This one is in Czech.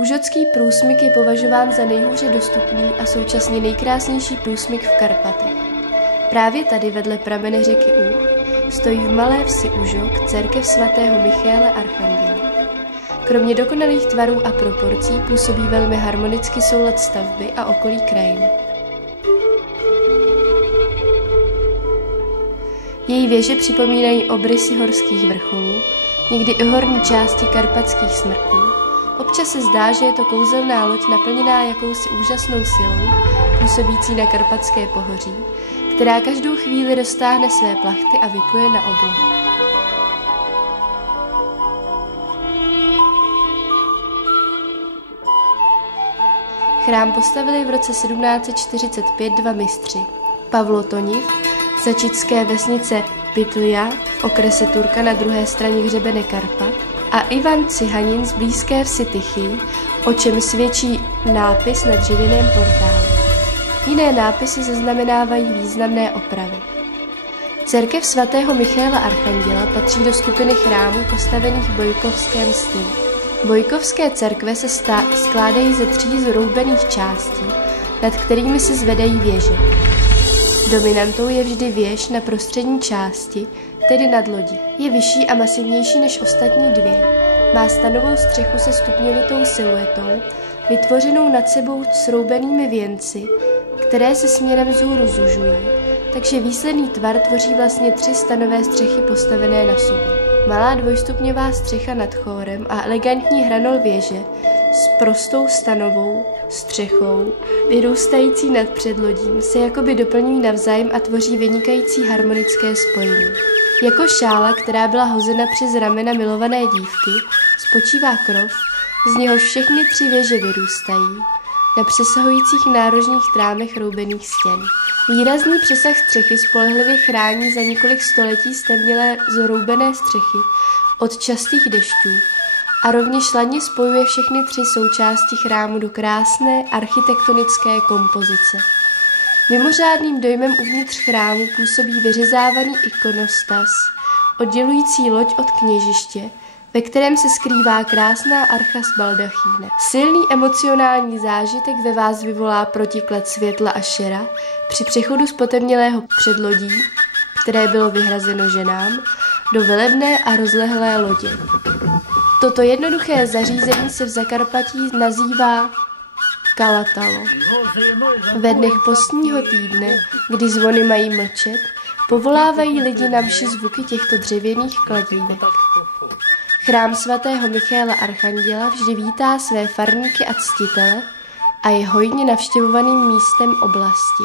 Užhotský průsmyk je považován za nejhůře dostupný a současně nejkrásnější průsmyk v Karpatech. Právě tady vedle pramene řeky Úh stojí v malé vsi Užhok cerkev svatého Michaela Archanděla. Kromě dokonalých tvarů a proporcí působí velmi harmonicky soulad stavby a okolí krajiny. Její věže připomínají obrysy horských vrcholů, někdy i horní části karpatských smrků. Občas se zdá, že je to kouzelná loď naplněná jakousi úžasnou silou, působící na karpatské pohoří, která každou chvíli roztáhne své plachty a vypluje na oblohu. Chrám postavili v roce 1745 dva mistři. Pavlo Toniv z začické vesnice Pytlja v okrese Turka na druhé straně hřebene Karpat a Ivan Cihanin z blízké vsi Tychy, o čem svědčí nápis na dřevěném portálu. Jiné nápisy zaznamenávají významné opravy. Cerkev svatého Michaela Archanděla patří do skupiny chrámů postavených v bojkovském stylu. Bojkovské cerkve se skládají ze 3 zroubených částí, nad kterými se zvedají věže. Dominantou je vždy věž na prostřední části, tedy nad lodí. Je vyšší a masivnější než ostatní dvě. Má stanovou střechu se stupňovitou siluetou, vytvořenou nad sebou sroubenými věnci, které se směrem vzhůru zužují, takže výsledný tvar tvoří vlastně 3 stanové střechy postavené na sobě. Malá dvojstupňová střecha nad chórem a elegantní hranol věže s prostou stanovou střechou, vyrůstající nad předlodím, se jakoby doplňují navzájem a tvoří vynikající harmonické spojení. Jako šála, která byla hozena přes ramena milované dívky, spočívá krov, z něhož všechny 3 věže vyrůstají, na přesahujících nárožních trámech roubených stěn. Výrazný přesah střechy spolehlivě chrání za několik století ztemnělé zroubené střechy od častých dešťů a rovněž ladně spojuje všechny 3 součásti chrámu do krásné architektonické kompozice. Mimořádným dojmem uvnitř chrámu působí vyřezávaný ikonostas, oddělující loď od kněžiště, ve kterém se skrývá krásná archa s baldachýnem. Silný emocionální zážitek ve vás vyvolá protiklad světla a šera při přechodu z potemnělého předlodí, které bylo vyhrazeno ženám, do velebné a rozlehlé lodě. Toto jednoduché zařízení se v Zakarpatí nazývá kalatalo. Ve dnech postního týdne, kdy zvony mají mlčet, povolávají lidi na mši zvuky těchto dřevěných kladívek. Chrám svatého Michaela Archanděla vždy vítá své farníky a ctitele a je hojně navštěvovaným místem oblasti.